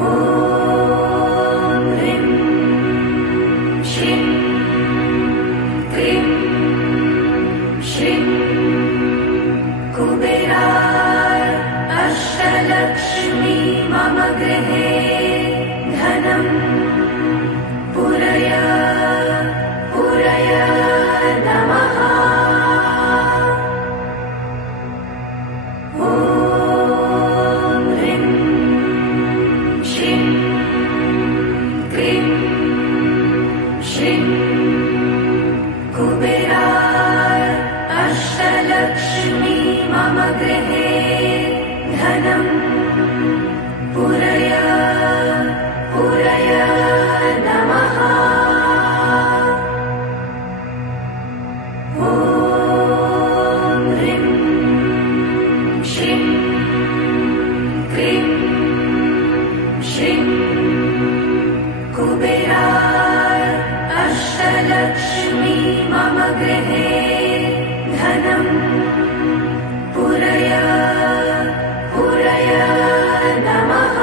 ॐ ह्रीं श्रीं क्लीं श्रीं कुबेराय अष्टलक्ष्मी मम गृहे धनं पुरय पुरय नमः। ॐ ह्रीं श्रीं क्लीं श्रीं कुबेराय अष्टलक्ष्मी मम गृहे धनं पुरय पुरय नमः। ॐ ह्रीं श्रीं क्लीं श्रीं कुबेराय अष्टलक्ष्मी मम गृहे धनं पुरय पुरय नमः।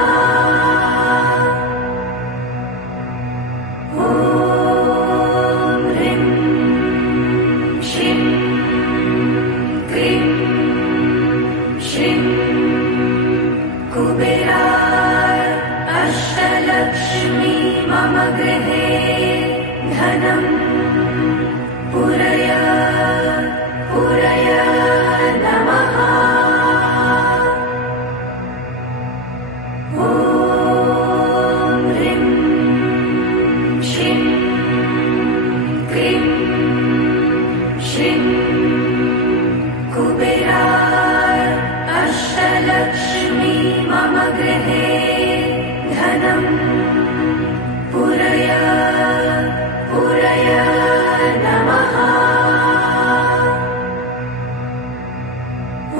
ॐ ह्रीं श्रीं क्लीं श्रीं कुबेराय अष्टलक्ष्मी मम गृहे धनं पुरय पुरय नमः। ॐ ह्रीं श्रीं क्लीं श्रीं कुबेराय अष्टलक्ष्मी मम गृहे धनं पुरय पुरय नमः।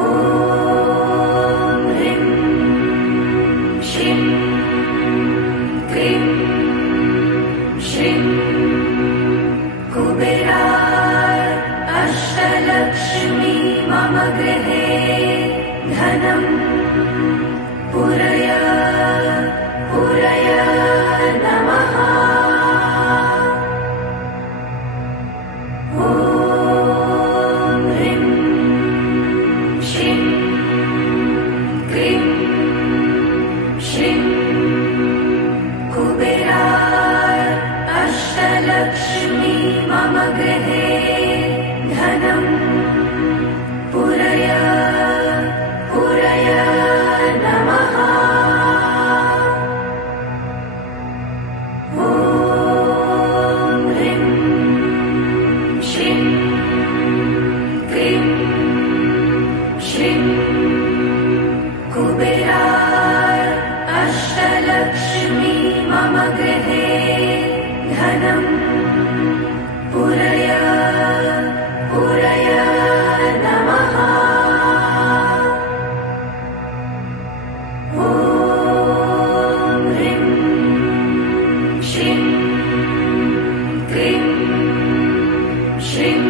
ॐ ह्रीं श्रीं क्लीं श्रीं कुबेराय अष्टलक्ष्मी मम गृहे धनं पुरय पुरय नमः। ॐ ह्रीं श्रीं क्लीं श्रीं कुबेराय अष्टलक्ष्मी मम गृहे धनं पुरय पुरय नमः। ॐ ह्रीं श्रीं क्लीं श्रीं कुबेराय अष्टलक्ष्मी मम गृहे धनं पुरय पुरय नमः। ॐ ह्रीं श्रीं क्लीं श्रीं